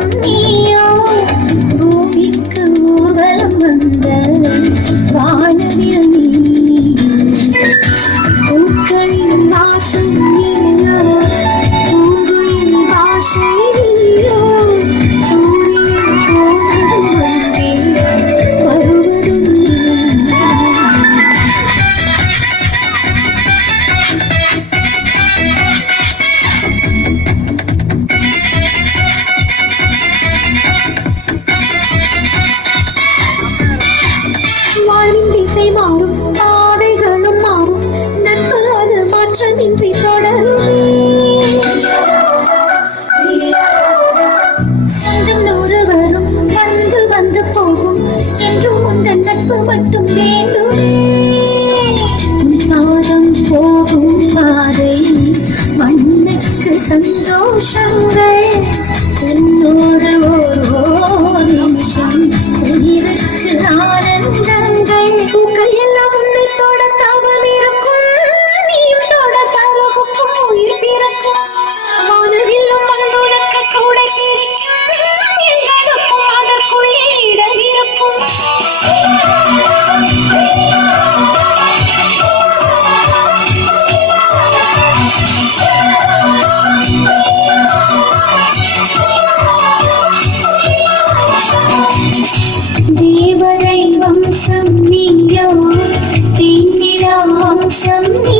வம்சம் நீயோ பூமிக்கு ஊர்வலம் வந்த வானவில் நீ பூக்களின் வாசம் நீயோ பூங்குயில் பாஷை நீயோ சூரியன் தோன்றும் வந்தே வருவதும் திசை மாறும் பாதைகளும் மாறும் நட்பு அது மாற்றமின்றி தொடரும் சொந்தம் நூறு வரும் வந்து வந்து போகும் என்றும் உந்தன் நட்பு மட்டும் வேண்டும் பாதம் போகும் பாதை மண்ணுக்கு சந்தோஷங்கள் என்னோடு ஓர் நிமிஷம் உயிருக்கு ஆனந்தங்கள் பூக்கள் எல்லாம் உன்னை தொட தாவல் இருக்கும் நீயும் தொட சருகுக்கும் உயிர் பிறக்கும் வானவில்லும் வந்துடக்க கூட கிடைக்கும் எங்களுக்கும் அதற்குள்ளே இடம் இருக்கும் தேவதை வம்சம் நீயோ தீநிலா வம்சம் நீ